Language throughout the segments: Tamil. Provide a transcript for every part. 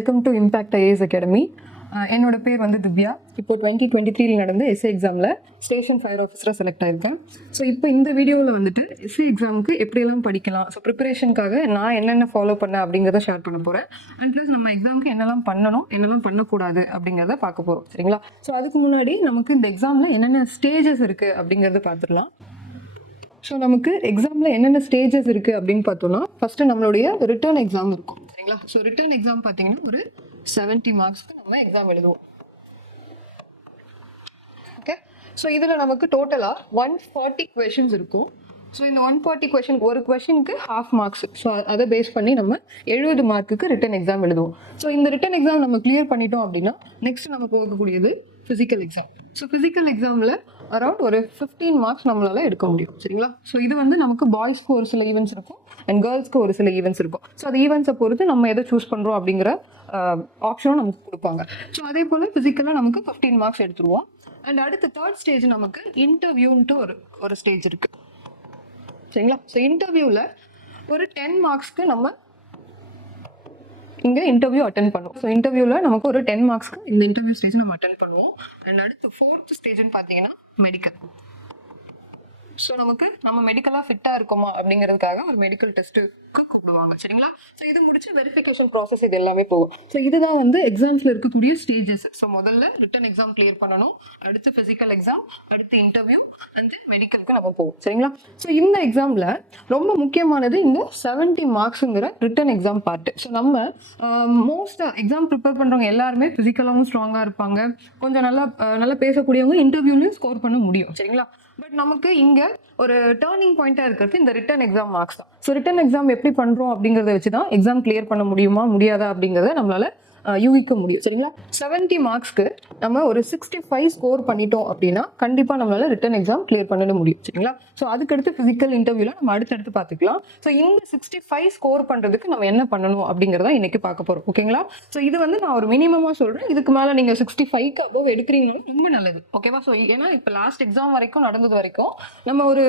Welcome to impact IAS academy. என்னோட பேர் வந்து திவ்யா. இப்போ 2023 நடந்த எஸ்ஏ எக்ஸாமில் ஸ்டேஷன் ஃபயர் ஆஃபீஸராக செலக்ட் ஆயிருக்கேன். ஸோ இப்போ இந்த வீடியோவில் வந்துட்டு எஸ்ஏ எக்ஸாமுக்கு எப்படியெல்லாம் படிக்கலாம், ஸோ ப்ரிப்பரேஷனுக்காக நான் என்னென்ன ஃபாலோ பண்ணேன் அப்படிங்கிறத ஷேர் பண்ண போகிறேன். அண்ட் ப்ளஸ் நம்ம எக்ஸாமுக்கு என்னெல்லாம் பண்ணணும், என்னெல்லாம் பண்ணக்கூடாது அப்படிங்கிறத பார்க்க போகிறோம். சரிங்களா? ஸோ அதுக்கு முன்னாடி நமக்கு இந்த எக்ஸாமில் என்னென்ன ஸ்டேஜஸ் இருக்குது அப்படிங்கிறத பார்த்துடலாம். ஸோ நமக்கு எக்ஸாமில் என்னென்ன ஸ்டேஜஸ் இருக்குது அப்படின்னு பார்த்தோம்னா, ஃபஸ்ட்டு நம்மளுடைய ரிட்டர்ன் எக்ஸாம் இருக்கும். சரிங்களா? ஸோ ரிட்டர்ன் எக்ஸாம் பார்த்தீங்கன்னா ஒரு 70 மார்க்ஸ்க்கு நம்ம எக்ஸாம் எழுதுவோம். ஓகே, ஸோ இதில் நமக்கு டோட்டலாக 140 கொஷின்ஸ் இருக்கும். ஸோ இந்த 140 கொஷின், ஒரு கொஷினுக்கு ஹாஃப் மார்க்ஸ். ஸோ அதை பேஸ் பண்ணி நம்ம 70 மார்க்குக்கு ரிட்டன் எக்ஸாம் எழுதுவோம். ஸோ இந்த ரிட்டன் எக்ஸாம் நம்ம கிளியர் பண்ணிட்டோம் அப்படின்னா நெக்ஸ்ட் நம்ம போகக்கூடியது ஃபிசிக்கல் எக்ஸாம். ஸோ ஃபிசிக்கல் எக்ஸாமில் அரௌண்ட் ஒரு 15 மார்க்ஸ் நம்மளால் எடுக்க முடியும். சரிங்களா? ஸோ இது வந்து நமக்கு பாய்ஸ்க்கு ஒரு சில ஈவெண்ட்ஸ் இருக்கும் அண்ட் கேர்ள்ஸ்க்கு ஒரு சில ஈவெண்ட்ஸ் இருக்கும். ஸோ அந்த ஈவெண்ட்ஸை பொறுத்து நம்ம எதை சூஸ் பண்ணுறோம் அப்படிங்கிற ஆப்ஷனும் நமக்கு கொடுப்பாங்க. ஸோ அதே போல் ஃபிசிக்கலாக நமக்கு 15 மார்க்ஸ் எடுத்துருவோம். அண்ட் அடுத்து தேர்ட் ஸ்டேஜ் நமக்கு இன்டர்வியூன்ட்டு ஒரு ஸ்டேஜ் இருக்குது. சரிங்களா? ஸோ இன்டர்வியூவில் ஒரு 10 மார்க்ஸ்க்கு நம்ம இங்கே இன்டர்வியூ அட்டென்ட் பண்ணுவோம். ஸோ இன்டர்வியூவில் நமக்கு ஒரு 10 மார்க்ஸ்க்கு இந்த இன்டர்வியூ ஸ்டேஜ் நம்ம அட்டென்ட் பண்ணுவோம். அண்ட் அடுத்து 4th ஸ்டேஜ்னு பார்த்தீங்கன்னா மெடிக்கல். ஸோ நமக்கு நம்ம மெடிக்கலாக ஃபிட்டாக இருக்கோமா அப்படிங்கிறதுக்காக ஒரு மெடிக்கல் டெஸ்ட்டுக்கு கூப்பிடுவாங்க. சரிங்களா? ஸோ இது முடிச்சு வெரிஃபிகேஷன் ப்ராசஸ் இது எல்லாமே போகும். ஸோ இதுதான் வந்து எக்ஸாம்ஸில் இருக்கக்கூடிய ஸ்டேஜஸ். ஸோ முதல்ல ரிட்டன் எக்ஸாம் கிளியர் பண்ணணும், அடுத்து ஃபிசிக்கல் எக்ஸாம், அடுத்து இன்டர்வியூ, அண்ட் மெடிக்கலுக்கு நம்ம போவோம். சரிங்களா? ஸோ இந்த எக்ஸாமில் ரொம்ப முக்கியமானது இந்த 70 மார்க்ஸுங்கிற ரிட்டன் எக்ஸாம் பார்ட்டு. ஸோ நம்ம மோஸ்ட்டாக எக்ஸாம் ப்ரிப்பேர் பண்ணுறவங்க எல்லாருமே ஃபிசிக்கலாகவும் ஸ்ட்ராங்காக இருப்பாங்க, கொஞ்சம் நல்லா பேசக்கூடியவங்க இன்டர்வியூலையும் ஸ்கோர் பண்ண முடியும். சரிங்களா? பட் நமக்கு இங்கே ஒரு டேர்னிங் பாயிண்டாக இருக்கிறது இந்த ரிட்டன் எக்ஸாம் மார்க்ஸ் தான். ஸோ ரிட்டன் எக்ஸாம் எப்படி பண்ணுறோம் அப்படிங்கிறத வச்சு தான் எக்ஸாம் கிளியர் பண்ண முடியுமா முடியாதா அப்படிங்கிறத நம்மளால யூகிக்க முடியும். சரிங்களா? 70 மார்க்ஸ்க்கு நம்ம ஒரு 65 ஸ்கோர் பண்ணிட்டோம் அப்படின்னா கண்டிப்பாக நம்மளால ரிட்டன் எக்ஸாம் கிளியர் பண்ண முடியும். சரிங்களா? ஸோ அதுக்கடுத்து ஃபிசிக்கல் இன்டர்வியூவில் நம்ம அடுத்தடுத்து பார்த்துக்கலாம். ஸோ இந்த 65 ஸ்கோர் பண்ணுறதுக்கு நம்ம என்ன பண்ணணும் அப்படிங்கிறத இன்னைக்கு பார்க்க போகிறோம். ஓகேங்களா? ஸோ இது வந்து நான் ஒரு மினிமமாக சொல்கிறேன். இதுக்கு மேலே நீங்கள் 65க்கு அபவ் எடுக்கிறீங்கனாலும் ரொம்ப நல்லது. ஓகேவா? ஸோ ஏன்னா இப்போ லாஸ்ட் எக்ஸாம் வரைக்கும் நடந்தது வரைக்கும் நம்ம ஒரு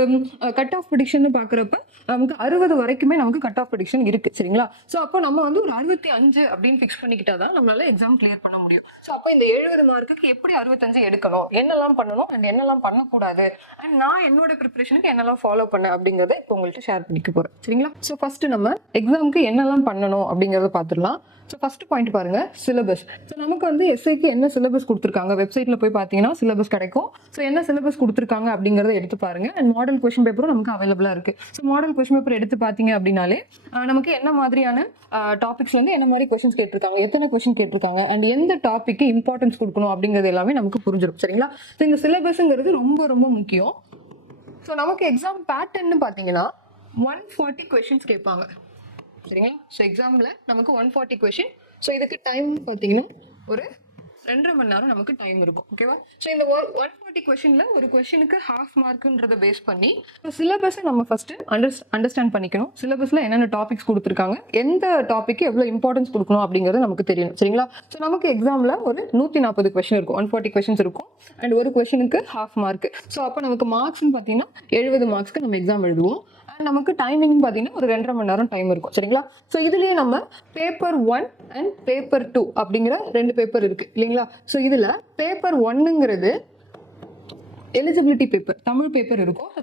கட் ஆஃப் ப்ரிடிக்ஷன் பார்க்குறப்ப நமக்கு 60 வரைக்குமே நமக்கு கட் ஆஃப் ப்ரிடிக்ஷன் இருக்குது. சரிங்களா? ஸோ அப்போ நம்ம வந்து ஒரு 65 அப்படின்னு ஃபிக்ஸ் பண்ணிக்கிட்டா தான் நம்மளால எக்ஸாம் கிளியர் பண்ண முடியும். ஸோ அப்போ இந்த 70 மார்க்குக்கு எப்படி 65 எடுக்கணும், என்னெல்லாம் பண்ணணும் அண்ட் என்னெல்லாம் பண்ணக்கூடாது, அண்ட் நான் என்னோட ப்ரிப்பரேஷனுக்கு என்னெல்லாம் ஃபாலோ பண்ணேன் அப்படிங்கிறத இப்போ உங்கள்கிட்ட ஷேர் பண்ணிக்க போகிறேன். சரிங்களா? ஸோ ஃபர்ஸ்ட் நம்ம எக்ஸாமுக்கு என்னெல்லாம் பண்ணணும் அப்படிங்கிறத பார்த்துடலாம். ஸோ ஃபர்ஸ்ட் பாயிண்ட் பாருங்க, சிலபஸ். ஸோ நமக்கு வந்து எஸ்ஐக்கு என்ன சிலபஸ் கொடுத்துருக்காங்க, வெப்சைட்டில் போய் பார்த்தீங்கன்னா சிலபஸ் கிடைக்கும். ஸோ என்ன சிலபஸ் கொடுத்துருக்காங்க அப்படிங்கிறத எடுத்து பாருங்க. அண்ட் மாடல் கொஸ்டின் பேப்பரும் நமக்கு அவைலபிளாக இருக்குது. ஸோ மாடல் கொஸ்டின் பேப்பர் எடுத்து பார்த்தீங்க அப்படின்னாலே நமக்கு என்ன மாதிரியான டாபிக்ஸ்லேருந்து என்ன மாதிரி கொஸ்டின்ஸ் கேட்டிருக்காங்க, எத்தனை கொஸ்டின் கேட்டிருக்காங்க, அண்ட் எந்த டாப்பிக்கு இம்பார்ட்டன்ஸ் கொடுக்கணும் அப்படிங்கிறது எல்லாமே நமக்கு புரிஞ்சிடும். சரிங்களா? ஸோ இந்த சிலபஸ்ங்கிறது ரொம்ப ரொம்ப முக்கியம். ஸோ நமக்கு எக்ஸாம் பேட்டர்ன்னு பார்த்தீங்கன்னா 140 கொஸ்டின்ஸ் கேட்பாங்க. சரிங்களா? ஸோ எக்ஸாமில் நமக்கு 140 கொஸ்டின். ஸோ இதுக்கு டைம் பார்த்தீங்கன்னா ஒரு 2.5 மணி நேரம் நமக்கு டைம் இருக்கும். ஓகேவா? ஸோ இந்த 140 கொஸ்டினில் ஒரு கொஸ்டினுக்கு ஹாஃப் மார்க்குன்றதை பேஸ் பண்ணி சிலபஸை நம்ம ஃபஸ்ட்டு அண்டர்ஸ்டாண்ட் பண்ணிக்கணும். சிலபஸில் என்னென்ன டாபிக்ஸ் கொடுத்துருக்காங்க, எந்த டாப்பிக்கு எவ்வளோ இம்பார்ட்டன்ஸ் கொடுக்கணும் அப்படிங்கிறது நமக்கு தெரியணும். சரிங்களா? ஸோ நமக்கு எக்ஸாமில் ஒரு 140 கொஸ்டின் இருக்கும், 140 கொஸ்டின்ஸ் இருக்கும். அண்ட் ஒரு கொஸ்டினுக்கு ஹாஃப் மார்க். ஸோ அப்போ நமக்கு மார்க்ஸ்ன்னு பார்த்தீங்கன்னா 70 மார்க்ஸ்க்கு நம்ம எக்ஸாம் எழுதுவோம். அண்ட் நமக்கு டைமிங் பார்த்தீங்கன்னா ஒரு 2.5 மணி நேரம் டைம் இருக்கும். சரிங்களா? ஸோ இதுலேயே நம்ம பேப்பர் 1 அண்ட் பேப்பர் 2 அப்படிங்கிற 2 பேப்பர் இருக்குது இல்லைங்களா? ஸோ இதில் பேப்பர் 1ங்கிறது எலிஜிபிலிட்டி பேப்பர், தமிழ் பேப்பர் இருக்கும். ஸோ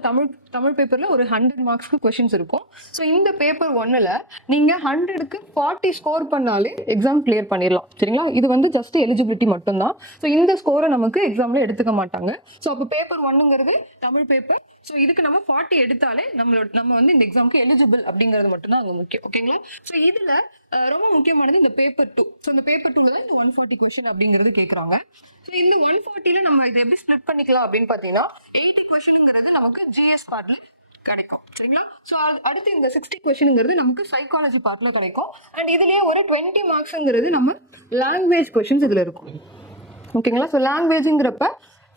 தமிழ் பேப்பரில் ஒரு 100 மார்க்ஸ்க்கு கொஷின்ஸ் இருக்கும். ஸோ இந்த பேப்பர் 1ல் நீங்கள் 100க்கு 40 ஸ்கோர் பண்ணாலே எக்ஸாம் கிளியர் பண்ணிடலாம். சரிங்களா? இது வந்து ஜஸ்ட் எலிஜிபிலிட்டி மட்டும்தான். ஸோ இந்த ஸ்கோரை நமக்கு எக்ஸாமில் எடுத்துக்க மாட்டாங்க. ஸோ அப்போ பேப்பர் 1ங்கிறது தமிழ் பேப்பர். ஸோ இதுக்கு நம்ம 40 எடுத்தாலே நம்ம வந்து இந்த எக்ஸாமுக்கு எலிஜிபிள் அப்படிங்கிறது மட்டும்தான் அங்கே முக்கியம். ஓகேங்களா? ஸோ இதில் ரொம்ப முக்கியமானது இந்த பேப்பர் 2. ஸோ இந்த பேப்பர் 2ல தான் இந்த 140 கொஸ்டின் அப்படிங்கிறது கேட்குறாங்க. ஸோ இந்த 140ல நம்ம இதை எப்படி ஸ்ப்ளிட் பண்ணிக்கலாம் அப்படின்னு பார்த்தீங்கன்னா 80 கொஸ்டினுங்கிறது நமக்கு ஜிஎஸ் பார்ட்ல கிடைக்கும். சரிங்களா? ஸோ அடுத்து இந்த 60 கொஸ்டினுங்கிறது நமக்கு சைக்காலஜி பார்ட்ல கிடைக்கும். அண்ட் இதுலேயே ஒரு 20 மார்க்ஸுங்கிறது நம்ம லாங்குவேஜ் கொஸ்டின்ஸ் இதில் இருக்கும். ஓகேங்களா? ஸோ லாங்குவேஜுங்கிறப்ப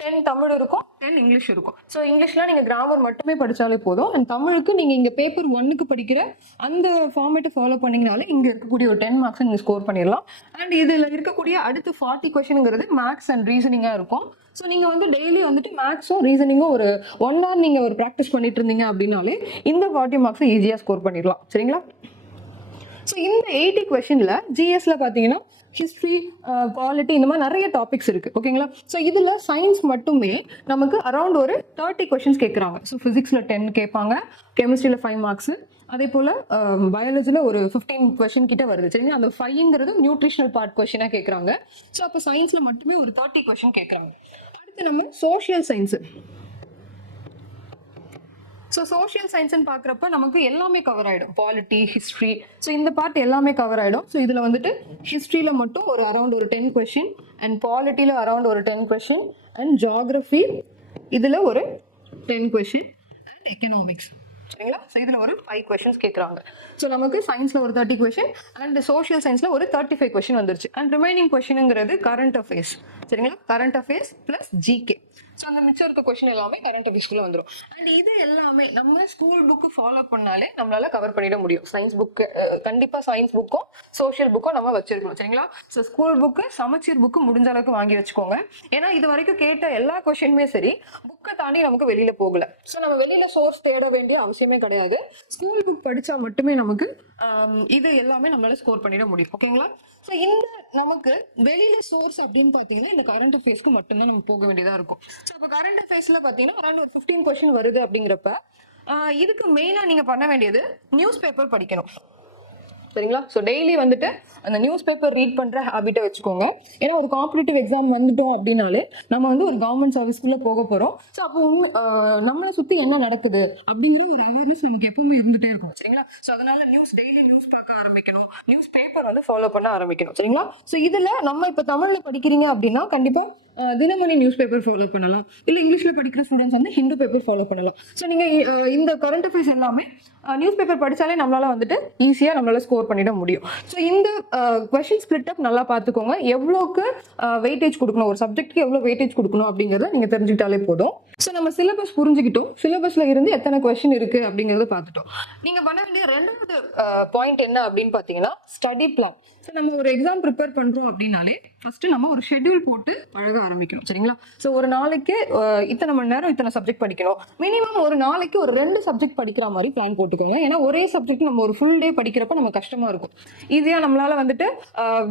10 தமிழ் இருக்கும், 10 இங்கிலீஷ் இருக்கும். ஸோ இங்கிலீஷ்லாம் நீங்கள் கிராமர் மட்டுமே படித்தாலே போதும். அண்ட் தமிழுக்கு நீங்கள் இங்கே பேப்பர் 1க்கு படிக்கிற அந்த ஃபார்மேட்டை ஃபாலோ பண்ணிங்கனாலே இங்கே இருக்கக்கூடிய ஒரு 10 மார்க்ஸ் நீங்கள் ஸ்கோர் பண்ணிடலாம். அண்ட் இதில் இருக்கக்கூடிய அடுத்து 40 கொஸ்டினுங்கிறது மேக்ஸ் அண்ட் ரீசனிங்காக இருக்கும். ஸோ நீங்கள் வந்து டெய்லி வந்துட்டு மேக்ஸும் ரீசனிங்கும் ஒரு 1 hour நீங்கள் ஒரு ப்ராக்டிஸ் பண்ணிட்டு இருந்தீங்க அப்படின்னாலே இந்த 40 மார்க்ஸை ஈஸியாக ஸ்கோர் பண்ணிடலாம். சரிங்களா? ஸோ இந்த 80 கொஸ்டினில் ஜிஎஸ்ல பார்த்தீங்கன்னா ஹிஸ்ட்ரி, பாலிட்டி, இந்த மாதிரி நிறைய டாபிக்ஸ் இருக்குது. ஓகேங்களா? ஸோ இதில் சயின்ஸ் மட்டுமே நமக்கு அரௌண்ட் ஒரு 30 கொஷின்ஸ் கேட்குறாங்க. ஸோ ஃபிசிக்ஸில் 10 கேட்பாங்க, கெமிஸ்ட்ரியில் 5 மார்க்ஸு, அதே போல் பயாலஜியில் ஒரு 15 கொஷின் கிட்ட வருது. சரிங்களா? அந்த 5ங்கிறது நியூட்ரிஷனல் பார்ட் கொஷினாக கேட்குறாங்க. ஸோ அப்போ சயின்ஸில் மட்டுமே ஒரு 30 கொஷின் கேட்குறாங்க. அடுத்து நம்ம சோஷியல் சயின்ஸு. ஸோ சோஷியல் சயின்ஸ்ன்னு பார்க்குறப்ப நமக்கு எல்லாமே கவர் ஆகிடும். பாலிட்டி, ஹிஸ்ட்ரி, ஸோ இந்த பார்ட் எல்லாமே கவர் ஆகிடும். ஸோ இதில் வந்துட்டு ஹிஸ்ட்ரியில் மட்டும் ஒரு அரௌண்ட் ஒரு 10 கொஷின், அண்ட் பாலிட்டியில் அரௌண்ட் ஒரு 10 கொஷின், அண்ட் ஜியாகிரஃபி இதில் ஒரு 10 கொஷின், அண்ட் எக்கனாமிக்ஸ். சரிங்களா? ஸோ இதில் ஒரு 5 கொஷின்ஸ் கேட்குறாங்க. ஸோ நமக்கு சயின்ஸில் ஒரு 30 கொஷின் அண்ட் சோஷியல் சயின்ஸில் ஒரு 35 கொஷின் வந்துருச்சு. அண்ட் ரிமைனிங் கொஷினுங்கிறது கரண்ட் அஃபேர்ஸ். சரிங்களா? Current affairs plus GK. So அந்த மிச்சம் இருக்க கொஷின் எல்லாமே கரண்ட் அஃபேர்ஸ்குள்ளே வந்துடும். அண்ட் இது எல்லாமே நம்ம ஸ்கூல் புக்கு ஃபாலோ பண்ணாலே நம்மளால கவர் பண்ணிட முடியும். சயின்ஸ் புக்கு கண்டிப்பாக சயின்ஸ் புக்கும் சோஷியல் புக்கும் நம்ம வச்சிருக்கணும். சரிங்களா? ஸோ ஸ்கூல் புக்கு, சமச்சீர் புக்கு முடிஞ்ச அளவுக்கு வாங்கி வச்சுக்கோங்க. ஏன்னா இது வரைக்கும் கேட்ட எல்லா கொஷினுமே சரி புக்கை தாண்டி நமக்கு வெளியில போகல. ஸோ நம்ம வெளியில சோர்ஸ் தேட வேண்டிய அவசியமே கிடையாது. ஸ்கூல் புக் படிச்சா மட்டுமே நமக்கு இது எல்லாமே நம்மளால ஸ்கோர் பண்ணிட முடியும். ஓகேங்களா? ஸோ இந்த நமக்கு வெளியில சோர்ஸ் அப்படின்னு பார்த்தீங்கன்னா இந்த கரண்ட் அஃபேர்ஸ்க்கு மட்டும்தான் நம்ம போக வேண்டியதா இருக்கும். ஸோ அப்போ கரண்ட் அஃபேர்ஸ்ல பார்த்தீங்கன்னா அரௌண்ட் ஒரு 15 கொஸ்டின் வருது அப்படிங்கிறப்ப இதுக்கு மெயினாக நீங்கள் பண்ண வேண்டியது நியூஸ் பேப்பர் படிக்கணும். சரிங்களா? ஸோ டெய்லி வந்துட்டு அந்த நியூஸ் பேப்பர் ரீட் பண்ணுற ஹேபிட்டை வச்சுக்கோங்க. ஏன்னா ஒரு காம்படிட்டிவ் எக்ஸாம் வந்துட்டோம் அப்படின்னாலே நம்ம வந்து ஒரு கவர்மெண்ட் சர்வீஸ்க்குள்ளே போக போகிறோம். ஸோ அப்போ நம்மளை சுற்றி என்ன நடக்குது அப்படிங்கிற ஒரு அவேர்னஸ் நமக்கு எப்பவுமே இருந்துகிட்டே இருக்கும். சரிங்களா? ஸோ அதனால டெய்லி நியூஸ் பார்க்க ஆரம்பிக்கணும், நியூஸ் பேப்பர் வந்து ஃபாலோ பண்ண ஆரம்பிக்கணும். சரிங்களா? ஸோ இதில் நம்ம இப்போ தமிழில் படிக்கிறீங்க அப்படின்னா கண்டிப்பாக தினமணி நியூஸ் பேப்பர் ஃபாலோ பண்ணலாம். இல்லை இங்கிலீஷில் படிக்கிற ஸ்டூடெண்ட்ஸ் வந்து ஹிந்து பேப்பர் ஃபாலோ பண்ணலாம். ஸோ நீங்கள் இந்த கரண்ட் அஃபேர்ஸ் எல்லாமே நியூஸ் பேப்பர் படித்தாலே நம்மளால வந்துட்டு ஈஸியாக நம்மளால ஸ்கோர் பண்ணிட முடியும். ஸோ இந்த கொஷின் ஸ்பிளிட் அப் நல்லா பார்த்துக்கோங்க. எவ்வளோக்கு வெயிட்டேஜ் கொடுக்கணும், ஒரு சப்ஜெக்ட்டுக்கு எவ்வளோ வெயிட்டேஜ் கொடுக்கணும் அப்படிங்கிறத நீங்கள் தெரிஞ்சுக்கிட்டாலே போதும். ஸோ நம்ம சிலபஸ் புரிஞ்சுக்கிட்டோம், சிலபஸில் இருந்து எத்தனை கொஷின் இருக்குது அப்படிங்கிறத பார்த்துட்டோம். நீங்கள் பண்ண வேண்டிய ரெண்டாவது பாயிண்ட் என்ன அப்படின்னு பார்த்தீங்கன்னா ஸ்டடி பிளான். ஸோ நம்ம ஒரு எக்ஸாம் ப்ரிப்பேர் பண்ணுறோம் அப்படின்னாலே ஃபர்ஸ்ட் நம்ம ஒரு ஷெட்யூல் போட்டு பழக ஆரம்பிக்கணும். சரிங்களா? ஸோ ஒரு நாளைக்கு இத்தனை மணி நேரம் இத்தனை சப்ஜெக்ட் படிக்கணும். மினிமம் ஒரு நாளைக்கு ஒரு 2 சப்ஜெக்ட் படிக்கிற மாதிரி பிளான் போட்டுக்கோங்க. ஏன்னா ஒரே சப்ஜெக்ட் நம்ம ஒரு ஃபுல் டே படிக்கிறப்ப நம்ம கஷ்டமா இருக்கும். ஈஸியாக நம்மளால வந்துட்டு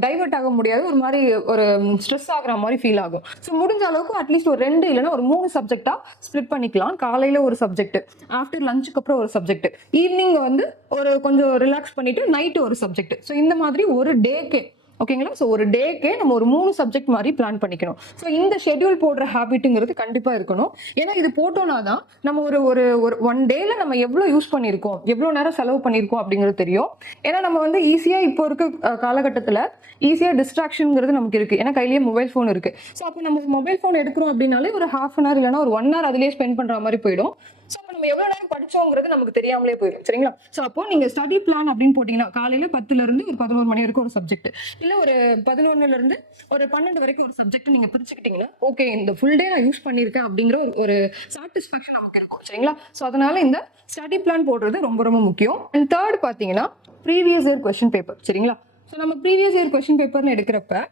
டைவர்ட் ஆக முடியாது, ஒரு மாதிரி ஒரு ஸ்ட்ரெஸ் ஆகிற மாதிரி ஃபீல் ஆகும். ஸோ முடிஞ்ச அளவுக்கு அட்லீஸ்ட் ஒரு 2 இல்லைன்னா ஒரு 3 சப்ஜெக்டா ஸ்ப்ளிட் பண்ணிக்கலாம். காலையில் ஒரு சப்ஜெக்ட், ஆஃப்டர் லஞ்சுக்கு அப்புறம் ஒரு சப்ஜெக்ட், ஈவினிங் வந்து ஒரு கொஞ்சம் ரிலாக்ஸ் பண்ணிட்டு நைட்டு ஒரு சப்ஜெக்ட். ஸோ இந்த மாதிரி ஒரு டேக்கு, ஓகேங்களா? ஸோ ஒரு டேக்கே நம்ம ஒரு 3 சப்ஜெக்ட் மாதிரி பிளான் பண்ணிக்கணும். ஸோ இந்த ஷெட்யூல் போடுற ஹேபிட்டுங்கிறது கண்டிப்பாக இருக்கணும். ஏன்னா இது போட்டோம்னா தான் நம்ம ஒரு ஒரு ஒரு 1 டேல நம்ம எவ்வளோ யூஸ் பண்ணியிருக்கோம், எவ்வளோ நேரம் செலவு பண்ணியிருக்கோம் அப்படிங்கிறது தெரியும். ஏன்னா நம்ம வந்து ஈஸியாக இப்போ இருக்க காலகட்டத்தில் ஈஸியாக டிஸ்ட்ராக்ஷனுங்கிறது நமக்கு இருக்குது. ஏன்னா கையிலேயே மொபைல் ஃபோன் இருக்குது. ஸோ அப்போ நம்ம மொபைல் ஃபோன் எடுக்கிறோம் அப்படின்னாலே ஒரு ½ அன் ஹவர் இல்லைனா ஒரு 1 ஹவர் அதிலேயே ஸ்பெண்ட் பண்ணுற மாதிரி போயிடும். ஸோ அப்போ நம்ம எவ்வளோ நேரம் படித்தோங்கிறது நமக்கு தெரியாமலே போயிடும். சரிங்களா? ஸோ அப்போ நீங்கள் ஸ்டடி பிளான் அப்படின்னு போட்டிங்கன்னா காலையில் 10லேருந்து ஒரு 11 மணி வரைக்கும் ஒரு சப்ஜெக்ட், இல்லை ஒரு 11லேருந்து ஒரு 12 வரைக்கும் ஒரு சப்ஜெக்ட் நீங்கள் பிரிச்சுக்கிட்டீங்கன்னா ஓகே இந்த ஃபுல் டே நான் யூஸ் பண்ணியிருக்கேன் அப்படிங்கிற ஒரு சாட்டிஸ்ஃபேக்ஷன் நமக்கு இருக்கும். சரிங்களா? ஸோ அதனால இந்த ஸ்டடி பிளான் போடுறது ரொம்ப ரொம்ப முக்கியம். அண்ட் தேர்ட் பார்த்தீங்கன்னா ப்ரீவியஸ் இயர் கொஸ்டின் பேப்பர். சரிங்களா? ஸோ நம்ம ப்ரீவியஸ் இயர் கொஸ்டின் பேப்பர்னு எடுக்கிறப்ப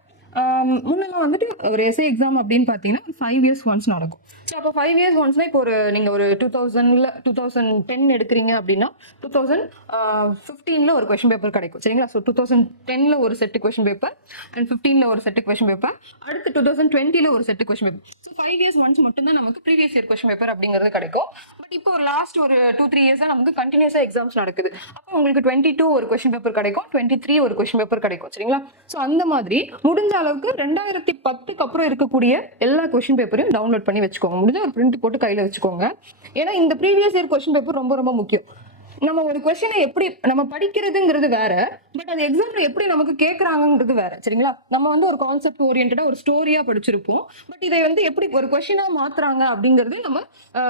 முன்னெல்லாம் வந்துட்டு ஒரு எஸ்ஏ எக்ஸாம் அப்படின்னு பார்த்தீங்கன்னா 5 இயர்ஸ் ஒன்ஸ் நடக்கும். ஸோ அப்போ 5 இயர்ஸ் ஒன்ஸ்னா இப்போ ஒரு நீங்கள் ஒரு 2010 எடுக்கிறீங்க அப்படின்னா 2015 ஒரு கொஸ்டின் பேப்பர் கிடைக்கும். சரிங்களா? ஸோ 2010 ஒரு செட்டு கொஸ்டின் பேப்பர், அண்ட் 15 ஒரு செட்டு கொஸ்டின் பேப்பர், அடுத்து 2020 ஒரு set question paper. So 5 years once மட்டும்தான் நமக்கு ப்ரீவியஸ் இயர் கொஸ்டின் பேப்பர் அப்படிங்கிறது கிடைக்கும். பட் இப்போ ஒரு லாஸ்ட் ஒரு 2-3 இயர்ஸாக நமக்கு கண்டினியூஸாக எக்ஸாம்ஸ் நடக்குது. அப்போ உங்களுக்கு 22 ஒரு கொஸ்டின் பேப்பர் கிடைக்கும், 23 ஒரு கொஸ்டின் பேப்பர் கிடைக்கும். சரிங்களா? ஸோ அந்த மாதிரி முடிஞ்ச அளவுக்கு 2010க்கு அப்புறம் இருக்கக்கூடிய எல்லா கொஸ்டின் பேப்பரையும் டவுன்லோட் பண்ணி வச்சுக்கோங்க. முடிஞ்ச ஒரு பிரிண்ட் போட்டு கையில் வச்சுக்கோங்க. ஏன்னா இந்த ப்ரீவியஸ் இயர் கொஸ்டின் பேப்பர் ரொம்ப ரொம்ப முக்கியம். நம்ம ஒரு கொஸ்டினை எப்படி நம்ம படிக்கிறதுங்கிறது வேற, பட் அது எக்ஸாம்ல எப்படி நமக்கு கேட்கறாங்கிறது வேற. சரிங்களா? நம்ம வந்து ஒரு கான்செப்ட் ஓரியன்டா ஒரு ஸ்டோரியா படிச்சிருப்போம். பட் இதை வந்து எப்படி ஒரு கொஸ்டினா மாத்துறாங்க அப்படிங்கிறது நம்ம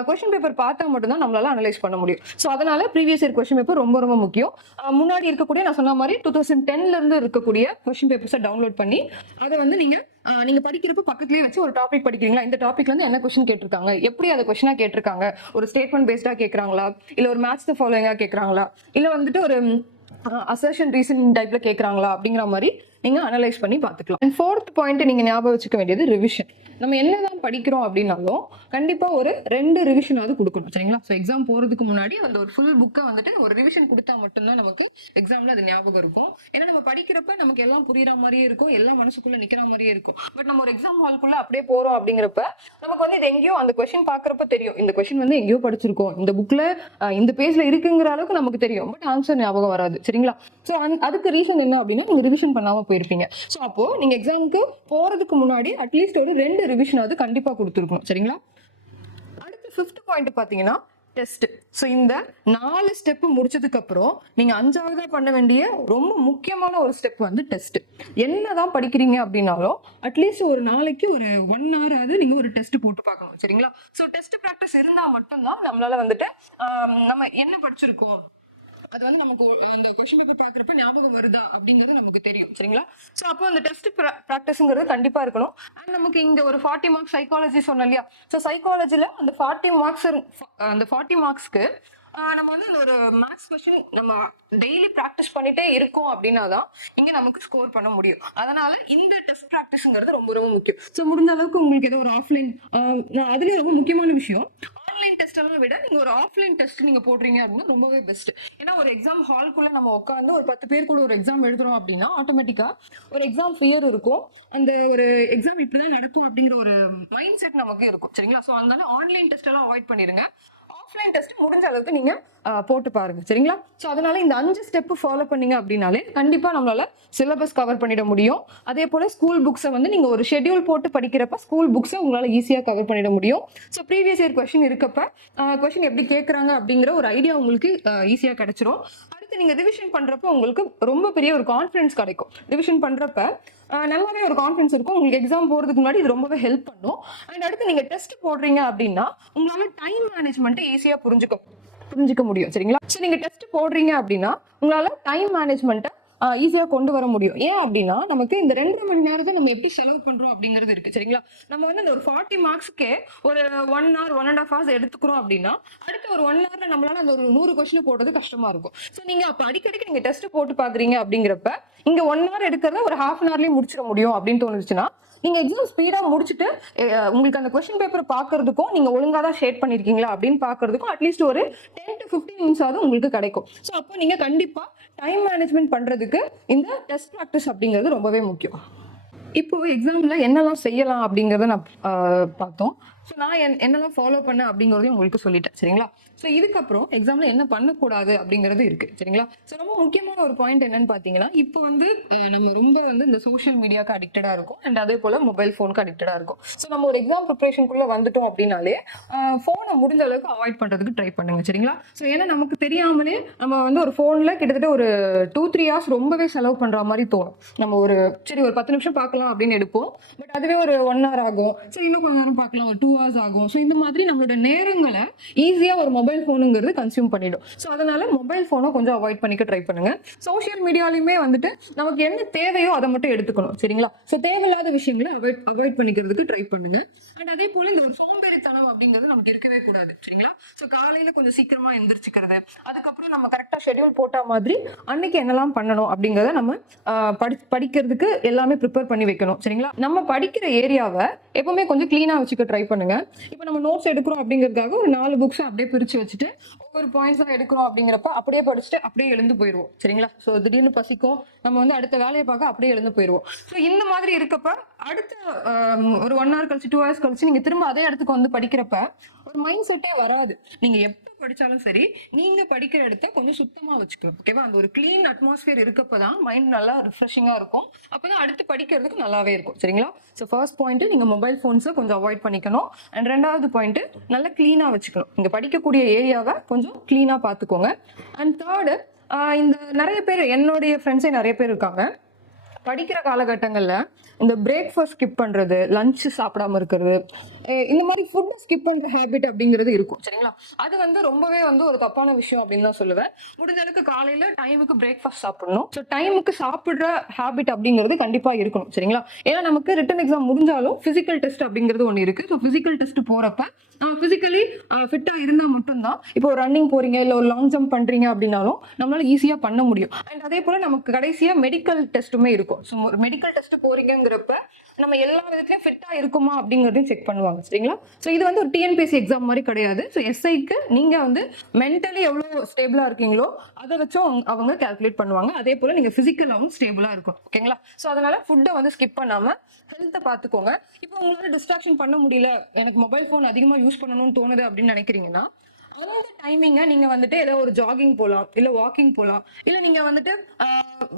கொஸ்டின் பேப்பர் பார்த்தா மட்டும்தான் நம்மளால அனலைஸ் பண்ண முடியும். ஸோ அதனால ப்ரீவியஸ் இயர் கொஸ்டின் பேப்பர் ரொம்ப ரொம்ப முக்கியம். முன்னாடி இருக்கக்கூடிய நான் சொன்ன மாதிரி 2010ல இருந்து இருக்கக்கூடிய கொஸ்டின் பேப்பர்ஸை டவுன்லோட் பண்ணி அதை வந்து நீங்க படிக்கிறப்ப பக்கத்துலயே வச்சு ஒரு டாபிக் படிக்கிறீங்களா, இந்த டாபிக்ல இருந்து என்ன கொஸ்டின் கேட்டிருக்காங்க, எப்படி அதை கொஸ்டினா கேட்டிருக்காங்க, ஒரு ஸ்டேட்மெண்ட் பேஸ்டா கேட்கறாங்களா, இல்ல ஒரு மேட்ச் த ஃபாலோயிங்கா கேட்கறாங்களா, இல்ல வந்துட்டு ஒரு அசர்ஷன் ரீசன் டைப்ல கேட்கறாங்களா அப்படிங்கிற மாதிரி நீங்க அனலைஸ் பண்ணி பார்த்துக்கலாம். அண்ட் ஃபோர்த் பாயிண்ட் நீங்க ஞாபகம் வச்சுக்க வேண்டியது ரிவிஷன். நம்ம என்னதான் படிக்கிறோம் அப்படின்னாலும் கண்டிப்பா ஒரு 2 ரிவிஷனாவது கொடுக்கணும், சரிங்களா? ஸோ எக்ஸாம் போறதுக்கு முன்னாடி அந்த ஒரு ஃபுல் புக்கை வந்துட்டு ஒரு ரிவிஷன் கொடுத்தா மட்டும்தான் நமக்கு எக்ஸாம்ல அது ஞாபகம் இருக்கும். ஏன்னா நம்ம படிக்கிறப்ப நமக்கு எல்லாம் புரியுற மாதிரியே இருக்கும், எல்லாம் மனசுக்குள்ள நிக்கிற மாதிரியே இருக்கும். பட் நம்ம ஒரு எக்ஸாம் ஹால்குள்ள அப்படியே போறோம் அப்படிங்கிறப்ப நமக்கு வந்து இது எங்கேயோ அந்த கொஸ்டின் பாக்குறப்ப தெரியும், இந்த கொஸ்டின் வந்து எங்கேயோ படிச்சிருக்கோம், இந்த புக்ல இந்த பேஜ்ல இருக்குங்கிற அளவுக்கு நமக்கு தெரியும், பட் ஆன்சர் ஞாபகம் வராது, சரிங்களா? ஸோ அதுக்கு ரீசன் என்ன அப்படின்னா நீங்க ரிவிஷன் பண்ணாம போயிருப்பீங்க. ஸோ அப்போ நீங்க எக்ஸாமுக்கு போறதுக்கு முன்னாடி அட்லீஸ்ட் ஒரு 2 ரிவிஷனாவது கண்டிப்பா கொடுத்துருக்கணும், சரிங்களா? அடுத்து 5th பாயிண்ட் பாத்தீங்கன்னா டெஸ்ட். ஸோ இந்த 4 ஸ்டெப் முடிச்சதுக்கு அப்புறம் நீங்க 5ஆவதா பண்ண வேண்டிய ரொம்ப முக்கியமான ஒரு ஸ்டெப் வந்து டெஸ்ட். என்னதான் படிக்கிறீங்க அப்படின்னாலும் அட்லீஸ்ட் ஒரு நாளைக்கு ஒரு 1 hour ஆகுது நீங்க ஒரு டெஸ்ட் போட்டு பார்க்கணும், சரிங்களா? ஸோ டெஸ்ட் ப்ராக்டிஸ் இருந்தா மட்டும்தான் நம்மளால வந்துட்டு நம்ம என்ன படிச்சிருக்கோம் அது வந்து நமக்கு அந்த கொஸ்டின் பேப்பர் பாக்குறப்ப ஞாபகம் வருதா அப்படிங்கிறது நமக்கு தெரியும், சரிங்களா? ஸோ அப்போ அந்த டெஸ்ட் ப்ராக்டிஸ்ங்கிறது கண்டிப்பா இருக்கணும். அண்ட் நமக்கு இங்க ஒரு 40 மார்க்ஸ் சைக்காலஜி சொன்னோம் இல்லையா? ஸோ சைக்காலஜில அந்த 40 மார்க்ஸ்க்கு நம்ம வந்து ஒரு மேக்ஸ் கொஸ்டின் நம்ம டெய்லி ப்ராக்டிஸ் பண்ணிட்டே இருக்கோம் அப்படின்னா தான் இங்க நமக்கு ஸ்கோர் பண்ண முடியும். அதனால இந்த டெஸ்ட் ப்ராக்டிஸ்ங்கிறது ரொம்ப ரொம்ப முக்கியம். ஸோ முடிஞ்ச அளவுக்கு உங்களுக்கு ஏதோ ஒரு ஆஃப்லைன் அதுலயும் ரொம்ப முக்கியமான விஷயம், ஆன்லைன் டெஸ்ட் எல்லாம் விட நீங்க ஒரு ஆஃப்லைன் டெஸ்ட் நீங்க போடுறீங்க அப்படின்னா ரொம்பவே பெஸ்ட். ஏன்னா ஒரு எக்ஸாம் ஹால்குள்ள நம்ம உட்காந்து ஒரு 10 பேர் கூட ஒரு எக்ஸாம் எழுதுறோம் அப்படின்னா ஆட்டோமேட்டிக்கா ஒரு எக்ஸாம் ஃபியர் இருக்கும், அந்த ஒரு எக்ஸாம் இப்படிதான் நடக்கும் அப்படிங்கிற ஒரு மைண்ட் செட் நமக்கு இருக்கும், சரிங்களா? ஸோ அதனால ஆன்லைன் டெஸ்ட் எல்லாம் அவாய்ட் பண்ணிருங்க. ஆஃப்லைன் டெஸ்ட் முடிஞ்ச அளவுக்கு நீங்க போட்டு பாருங்க, சரிங்களா? ஸோ அதனால இந்த 5 ஸ்டெப் ஃபாலோ பண்ணீங்க அப்படின்னாலே கண்டிப்பா நம்மளால சிலபஸ் கவர் பண்ணிட முடியும். அதே போல ஸ்கூல் புக்ஸை வந்து நீங்க ஒரு ஷெட்யூல் போட்டு படிக்கிறப்ப ஸ்கூல் புக்ஸை உங்களால ஈஸியா கவர் பண்ணிட முடியும். ஸோ ப்ரீவியஸ் இயர் கொஸ்டின் இருக்கப்ப கொஸ்டின் எப்படி கேட்கறாங்க அப்படிங்கிற ஒரு ஐடியா உங்களுக்கு ஈஸியா கிடைச்சிரும். அடுத்து நீங்க ரிவிஷன் பண்றப்ப உங்களுக்கு ரொம்ப பெரிய ஒரு கான்ஃபிடன்ஸ் கிடைக்கும். ரிவிஷன் பண்றப்ப நல்லாவே ஒரு கான்ஃபிடன்ஸ் இருக்கும், உங்களுக்கு எக்ஸாம் போறதுக்கு முன்னாடி இது ரொம்பவே ஹெல்ப் பண்ணும். அண்ட் அடுத்து நீங்க டெஸ்ட் போடுறீங்க அப்படின்னா உங்களால டைம் மேனேஜ்மெண்ட் ஈஸியா புரிஞ்சுக்க முடியும், சரிங்களா? ஸோ நீங்க டெஸ்ட் போடுறீங்க அப்படின்னா உங்களால டைம் மேனேஜ்மெண்ட்டை ஈஸியா கொண்டு வர முடியும். ஏன் அப்படின்னா நமக்கு இந்த 2.5 மணி நேரத்தை நம்ம எப்படி செலவு பண்றோம் அப்படிங்கிறது இருக்கு, சரிங்களா? நம்ம வந்து இந்த ஒரு 40 மார்க்ஸ்க்கே ஒரு 1 hour 1.5 hours எடுத்துக்கிறோம் அப்படின்னா அடுத்த ஒரு 1 hourல நம்மளால அந்த ஒரு 100 கொஸ்டின் போடுறது கஷ்டமா இருக்கும். ஸோ நீங்க அப்ப அடிக்கடிக்கு நீங்க டெஸ்ட் போட்டு பாக்குறீங்க அப்படிங்கிறப்ப இங்க 1 hour எடுக்கிறத ஒரு ½ hourலயே முடிச்சிட முடியும் அப்படின்னு தோணுச்சுன்னா நீங்க எக்ஸாம் ஸ்பீடா முடிச்சுட்டு உங்களுக்கு அந்த கொஸ்டின் பேப்பர் பாக்குறதுக்கும் நீங்க ஒழுங்கா தான் ஷேட் பண்ணிருக்கீங்களா அப்படின்னு பாக்குறதுக்கும் அட்லீஸ்ட் ஒரு 10 to 15 minutes ஆகுது உங்களுக்கு கிடைக்கும். ஸோ அப்போ நீங்க கண்டிப்பா டைம் மேனேஜ்மெண்ட் பண்றதுக்கு இந்த டெஸ்ட் ப்ராக்டிஸ் அப்படிங்கிறது ரொம்பவே முக்கியம். இப்போ எக்ஸாம்ல என்னெல்லாம் செய்யலாம் அப்படிங்கறத நான் பார்த்தோம். ஸோ நான் என்னெல்லாம் ஃபாலோ பண்ண அப்படிங்கறதையும் உங்களுக்கு சொல்லிட்டேன், சரிங்களா? ஸோ இதுக்கப்புறம் எக்ஸாம்ல என்ன பண்ணக்கூடாது அப்படிங்கிறது இருக்கு, சரிங்களா? ஸோ ரொம்ப முக்கியமான ஒரு பாயிண்ட் என்னன்னு பாத்தீங்கன்னா இப்போ வந்து நம்ம ரொம்ப வந்து இந்த சோஷியல் மீடியாவுக்கு அடிக்டடா இருக்கும் அண்ட் அதே போல மொபைல் ஃபோனுக்கு அடிக்டடா இருக்கும். ஸோ நம்ம ஒரு எக்ஸாம் ப்ரிப்பரேஷனுக்குள்ள வந்துட்டோம் அப்படின்னாலே ஃபோனை முடிஞ்ச அளவுக்கு அவாய்ட் பண்றதுக்கு ட்ரை பண்ணுங்க, சரிங்களா? ஸோ ஏன்னா நமக்கு தெரியாமலே நம்ம வந்து ஒரு ஃபோன்ல கிட்டத்தட்ட ஒரு 2-3 hours ரொம்பவே செலவு பண்ற மாதிரி தோணும். நம்ம ஒரு 10 நிமிஷம் பார்க்கலாம் அப்படின்னு எடுப்போம், பட் அதுவே ஒரு 1 hour ஆகும். சரி இன்னும் கொஞ்ச நேரம் பார்க்கலாம், ஒரு 2 hours ஆகும். ஸோ இந்த மாதிரி நம்மளோட நேரங்களை ஈஸியா ஒரு மொபைல் போனுங்கிறது கன்சியூம் பண்ணிடும். ஸோ அதனால மொபைல் போனை கொஞ்சம் அவாய்ட் பண்ணிக்க ட்ரை பண்ணுங்க. சோஷியல் மீடியாலையுமே வந்துட்டு நமக்கு என்ன தேவையோ அதை மட்டும் எடுத்துக்கணும், சரிங்களா? ஸோ தேவையில்லாத விஷயங்களை அவாய்ட் பண்ணிக்கிறதுக்கு ட்ரை பண்ணுங்க. அண்ட் அதே போல இந்த ஒரு சோம்பேறித்தனம் அப்படிங்கிறது நமக்கு இருக்கவே கூடாது, சரிங்களா? ஸோ காலையில கொஞ்சம் சீக்கிரமா எந்திரிச்சுக்கிறது, அதுக்கப்புறம் நம்ம கரெக்டா ஷெட்யூல் போட்ட மாதிரி அன்னைக்கு என்னெல்லாம் பண்ணணும் அப்படிங்கிறத நம்ம படிக்கிறதுக்கு எல்லாமே ப்ரிப்பேர் பண்ணி வைக்கணும், சரிங்களா? நம்ம படிக்கிற ஏரியாவை எப்பவுமே கொஞ்சம் கிளீனா வச்சுக்க ட்ரை பண்ணுங்க. இப்போ நம்ம நோட்ஸ் எடுக்கிறோம் அப்படிங்கிறதுக்காக ஒரு 4 புக்ஸ் அப்படியே பிரிச்சு வச்சுட்டு ஒவ்வொரு பாயிண்ட்ஸா எடுக்கிறோம் அப்படிங்கிறப்ப அப்படியே படிச்சுட்டு அப்படியே எழுந்து போயிடுவோம், சரிங்களா? ஸோ திடீர்னு பசிக்கும், நம்ம வந்து அடுத்த வேலையை பார்க்க அப்படியே எழுந்து போயிடுவோம். ஸோ இந்த மாதிரி இருக்கப்ப அடுத்த ஒரு 1 hour கழிச்சு 2 hours கழிச்சு நீங்க திரும்ப அதே இடத்துக்கு வந்து படிக்கிறப்ப ஒரு மைண்ட் செட்டே வராது. நீங்க எப்ப படிச்சாலும் சரி நீங்க படிக்கிற இடத்த கொஞ்சம் சுத்தமா வச்சுக்கணும், ஓகேவா? அந்த ஒரு கிளீன் அட்மாஸ்பியர் இருக்கப்பதான் மைண்ட் நல்லா ரிஃப்ரெஷிங்கா இருக்கும், அப்பதான் அடுத்து படிக்கிறதுக்கு நல்லாவே இருக்கும், சரிங்களா? ஸோ ஃபர்ஸ்ட் பாயிண்ட் நீங்க மொபைல் போன்ஸை கொஞ்சம் அவாய்ட் பண்ணிக்கணும். அண்ட் 2வது பாயிண்ட் நல்லா கிளீனா வச்சுக்கணும், நீங்க படிக்கக்கூடிய ஏரியாவை கொஞ்சம் கிளீனா பார்த்துக்கோங்க. அண்ட் தேர்டு இந்த நிறைய பேர் என்னுடைய ஃப்ரெண்ட்ஸே நிறைய பேர் இருக்காங்க, படிக்கிற காலகட்டங்கள்ல இந்த பிரேக்ஃபாஸ்ட் ஸ்கிப் பண்றது, லஞ்ச் சாப்பிடாம இருக்கிறது, இந்த மாதிரி ஃபுட் ஸ்கிப் பண்ற ஹேபிட் அப்படிங்கிறது இருக்கும், சரிங்களா? அது வந்து ரொம்பவே வந்து ஒரு தப்பான விஷயம் அப்படின்னு தான் சொல்லுவேன். முடிஞ்ச அளவுக்கு காலையில டைமுக்கு பிரேக்ஃபாஸ்ட் சாப்பிடணும். ஸோ டைமுக்கு சாப்பிடுற ஹேபிட் அப்படிங்கிறது கண்டிப்பா இருக்கணும், சரிங்களா? ஏன்னா நமக்கு ரிட்டன் எக்ஸாம் முடிஞ்சாலும் பிசிக்கல் டெஸ்ட் அப்படிங்கிறது ஒன்று இருக்கு. ஸோ பிசிக்கல் டெஸ்ட் போறப்ப பிசிக்கலி ஃபிட்டா இருந்தா மட்டும்தான் இப்போ ஒரு ரன்னிங் போறீங்க இல்லை ஒரு லாங் ஜம்ப் பண்றீங்க அப்படின்னாலும் நம்மளால ஈஸியா பண்ண முடியும். அண்ட் அதே போல நமக்கு கடைசியா மெடிக்கல் டெஸ்ட்டுமே இருக்கும். இருக்கும். ஸோ ஒரு மெடிக்கல் டெஸ்ட் போறீங்கிறப்ப நம்ம எல்லா விதத்துலயும் ஃபிட்டா இருக்குமா அப்படிங்கறதையும் செக் பண்ணுவாங்க. சரிங்களா? ஸோ இது வந்து ஒரு டிஎன்பிஎஸ்சி எக்ஸாம் மாதிரி கிடையாது. ஸோ எஸ்ஐக்கு நீங்க வந்து மென்டலி எவ்வளவு ஸ்டேபிளா இருக்கீங்களோ அதை வச்சும் அவங்க கால்குலேட் பண்ணுவாங்க. அதே போல நீங்க பிசிக்கலாவும் ஸ்டேபிளா இருக்கும். ஓகேங்களா? ஸோ அதனால ஃபுட்டை வந்து ஸ்கிப் பண்ணாம ஹெல்த்தை பார்த்துக்கோங்க. இப்போ உங்களால டிஸ்ட்ராக்ஷன் பண்ண முடியல, எனக்கு மொபைல் ஃபோன் அதிகமா யூஸ் பண்ணணும்னு தோணுது அப்படின்னு நினைக்கிறீங்கன்னா அந்த டைமிங்க நீங்க வந்துட்டு ஏதோ ஒரு ஜாகிங் போகலாம், இல்ல வாக்கிங் போகலாம், இல்ல நீங்க வந்துட்டு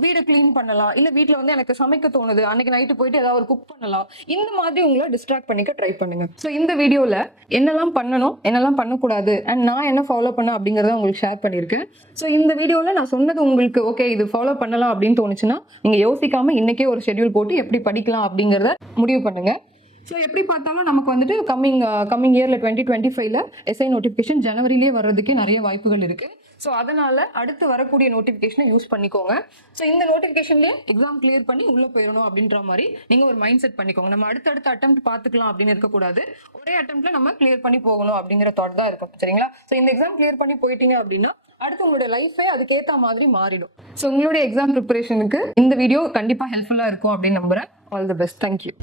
வீடை கிளீன் பண்ணலாம், இல்ல வீட்ல வந்து எனக்கு சமைக்க தோணுது அன்னைக்கு நைட்டு போயிட்டு ஏதாவது ஒரு குக் பண்ணலாம். இந்த மாதிரி உங்களை டிஸ்ட்ராக்ட் பண்ணிக்க ட்ரை பண்ணுங்க. ஸோ இந்த வீடியோல என்னெல்லாம் பண்ணணும், என்னெல்லாம் பண்ணக்கூடாது, அண்ட் நான் என்ன ஃபாலோ பண்ண அப்படிங்கறத உங்களுக்கு ஷேர் பண்ணியிருக்கேன். ஸோ இந்த வீடியோல நான் சொன்னது உங்களுக்கு ஓகே இது ஃபாலோ பண்ணலாம் அப்படின்னு தோணுச்சுன்னா நீங்க யோசிக்காம இன்னைக்கே ஒரு ஷெட்யூல் போட்டு எப்படி படிக்கலாம் அப்படிங்கறத முடிவு பண்ணுங்க. ஸோ எப்படி பார்த்தாலும் நமக்கு வந்துட்டு கம்மிங் இயர்ல 2025ல எஸ்ஐ நோட்டிஃபிகேஷன் ஜனவரிலேயே வர்றதுக்கே நிறைய வாய்ப்புகள் இருக்கு. ஸோ அதனால அடுத்து வரக்கூடிய நோட்டிஃபிகேஷனை யூஸ் பண்ணிக்கோங்க. ஸோ இந்த நோட்டிஃபிகேஷன்லேயே எக்ஸாம் கிளியர் பண்ணி உள்ள போயிடணும் அப்படின்ற மாதிரி நீங்க ஒரு மைண்ட் செட் பண்ணிக்கோங்க. நம்ம அடுத்தடுத்த அட்டெம்ப்ட் பார்த்துக்கலாம் அப்படின்னு இருக்கக்கூடாது. ஒரே அட்டெம்ப்ட்ல நம்ம கிளியர் பண்ணி போகணும் அப்படிங்கிற தாட் தான் இருக்கும். சரிங்களா? ஸோ இந்த எக்ஸாம் கிளியர் பண்ணி போயிட்டீங்க அப்படின்னா அடுத்து உங்களுடைய லைஃபே அதுக்கேற்ற மாதிரி மாறிடும். ஸோ உங்களுடைய எக்ஸாம் ப்ரிப்பரேஷனுக்கு இந்த வீடியோ கண்டிப்பாக ஹெல்ப்ஃபுல்லாக இருக்கும் அப்படின்னு நம்புறேன். All the best. தேங்க்யூ.